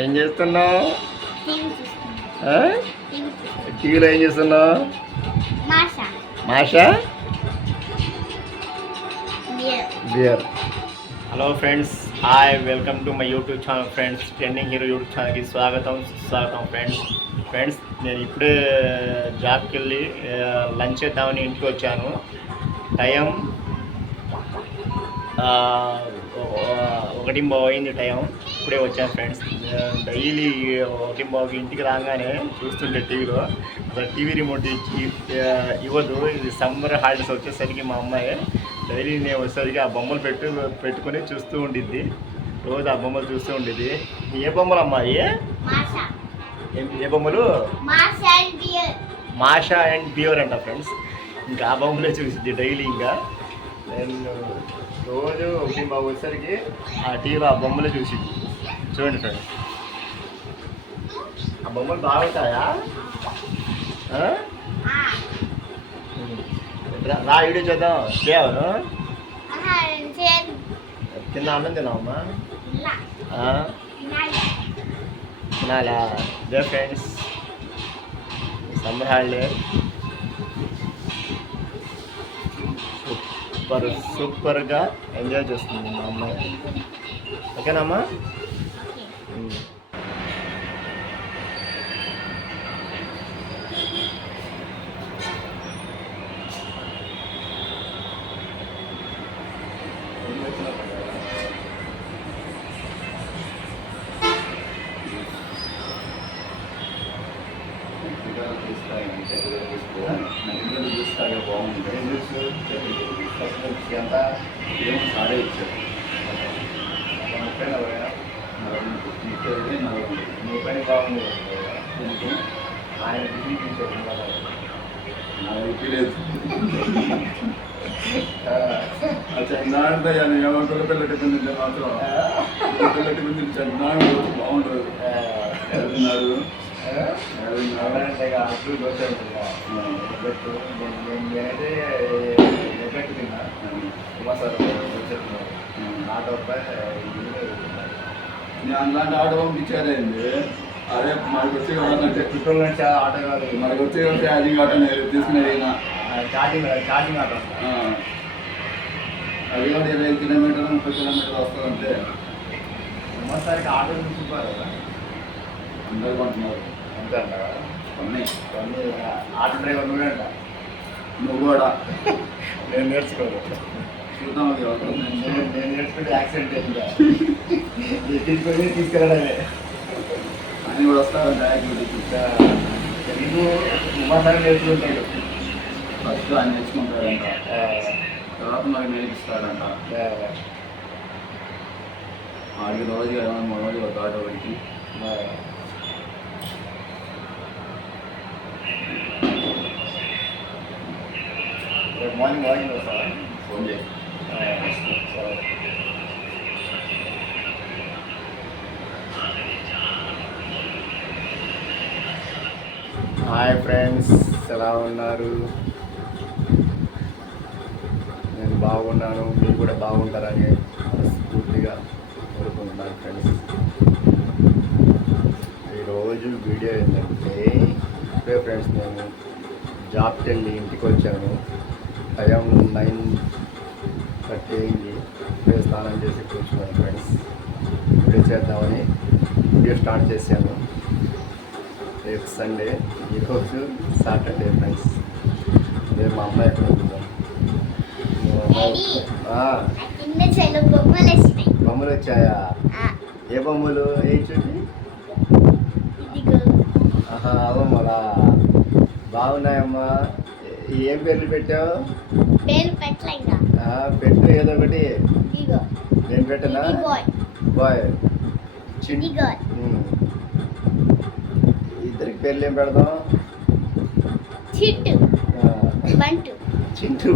ఏం చేస్తున్నావు? టీవీలో ఏం చేస్తున్నావు? మాష. Beer. Hello friends hi welcome to my YouTube channel friends trending hero YouTube ఛానల్కి స్వాగతం స్వాగతం ఫ్రెండ్స్. ఫ్రెండ్స్ నేను ఇప్పుడే జాబ్కి వెళ్ళి లంచ్ చేద్దామని ఇంటికి వచ్చాను. టైం ఆ, ఒకటి బావు అయింది టైం. ఇప్పుడే వచ్చాను ఫ్రెండ్స్. డైలీ ఒకటి బావుకి ఇంటికి రాగానే చూస్తుంటే టీవీలో. అసలు టీవీ రిమోట్ ఇచ్చి ఇవ్వదు. ఇది సమ్మర్ హాలిడేస్ వచ్చేసరికి మా అమ్మాయి డైలీ నేను వచ్చేసరికి ఆ బొమ్మలు పెట్టు పెట్టుకొని చూస్తూ ఉండిద్ది. రోజు ఆ బొమ్మలు చూస్తూ ఉండిద్ది. ఏ బొమ్మలు అమ్మాయి ఏ- బొమ్మలు? మాష అండ్ బియర్ అంట ఫ్రెండ్స్. ఇంకా ఆ బొమ్మలే చూసిద్ది డైలీ ఇంకా. నేను రోజు ఒకటి బాబు వచ్చేసరికి ఆ టీవీలో ఆ బొమ్మలే చూసిద్ది చూడండి ఫ్రెండ్స్. ఆ బొమ్మలు బాగుంటాయా? రా- వీడియో చూద్దాం. చేన్ తిన్న అన్నం తిన్నావమ్మా? తినాలా? దే ఫ్రెండ్స్. Summer holiday. సూపర్ సూపర్గా ఎంజాయ్ చేస్తుంది మా అమ్మాయి ఓకేనమ్మా ఉమ్. ఏం తెలుసు? ఫస్ట్ నుంచి ఎంత? ముప్పై నలభై ముప్పై బాగుంది ఆయన బిజీ తీసుకోవాలి బాగుండదు వెళ్తున్నారు అంటే అప్పుడు దోశ ఉంటుందా ఎగ్గట్టు నేనైతే ఎగ్గట్టు తిన్నా కుమార్ దోశ తిన్నాను ఆటో నేను అలాంటి ఆటో పంపించారేంది అదే మనకి వచ్చే కావాలంటే చిత్తూరు నుంచి ఆటో కాదు. మనకి వచ్చే అది ఆటో నేను తీసుకునేది నా. Charging charging auto. అది కూడా ఇరవై కిలోమీటర్లు ముప్పై కిలోమీటర్లు వస్తుందంటే. కుమార్సారికి ఆటో చూసుకోవాలి కదా. అందరు కొంటున్నారు. అంతే అంటారా కొన్ని కొన్ని ఆటో డ్రైవర్ నువ్వే అంట నువ్వు కూడా. నేను నేర్చుకోను. చూద్దాం. అది నేను నేర్చుకుంటే యాక్సిడెంట్ అయిందా తీసుకెళ్ళడమే అన్నీ కూడా వస్తారు తెలుగు కుమార్సారి నేర్చుకుంటాడు ఫస్ట్ ఆయన నేర్చుకుంటాడంట తర్వాత మరి నేర్పిస్తాడంట ఆడికి రోజు ఇరవై మూడు రోజులు ఒక ఆటో ఒకటికి రేపు మార్నింగ్ వాకింగ్ వస్తావా ఫోన్ చేయి హాయ్ ఫ్రెండ్స్ ఎలా ఉన్నారు? నేను బాగున్నాను. మీరు కూడా బాగుంటారని మనస్ఫూర్తిగా కోరుకుంటున్నాను ఫ్రెండ్స్ ఈరోజు వీడియో ఏంటంటే ఇప్పుడే ఫ్రెండ్స్ నేను జాబ్కి వెళ్ళి ఇంటికి వచ్చాను టైం నైన్ థర్టీ అయింది. ఇప్పుడే స్నానం చేసి కూర్చున్నాను ఫ్రెండ్స్ వీడియో చేద్దామని వీడియో స్టార్ట్ చేశాను. రేపు సండే ఈరోజు సాటర్డే ఫ్రెండ్స్ రేపు మా అమ్మాయి ఎక్కడ ఉంటుందో బొమ్మలు వచ్చాయా? ఏ బొమ్మలు? ఏ ఇదిగో. ఆహా బాగున్నాయమ్మా. ఏ- పేర్లు పెట్టావు? పేరు పెట్టలే ఇంకా ఆ, పెట్టు ఏదో ఒకటి. నేను పెట్టనా? బాయ్. ఇద్దరికి పేర్లు ఏం పెడదాం బంటు. చింటూ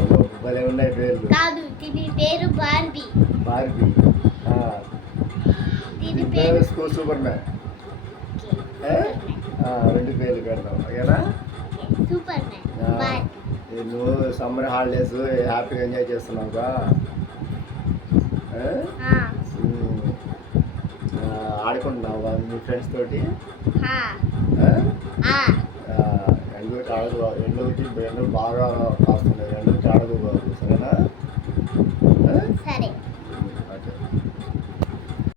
అబ్బో, భలే ఉన్నాయి పేర్లు. కాదు దీని పేరు బార్బీ. బార్బీ. ఆ, దీని పేరు సూపర్ మ్యాన్. రెండు పేర్లు పెడదాం ఓకేనా? నువ్వు సమ్మర్ హాలిడేస్ హ్యాపీగా ఎంజాయ్ చేస్తున్నావుగా ఆడుకుంటున్నావా మీ ఫ్రెండ్స్ తోటి? ఎండలకి ఆడదు ఎండలకి ఎండలు బాగా కాస్తున్నాయి ఎండలకి ఆడదు బాబు సరేనా?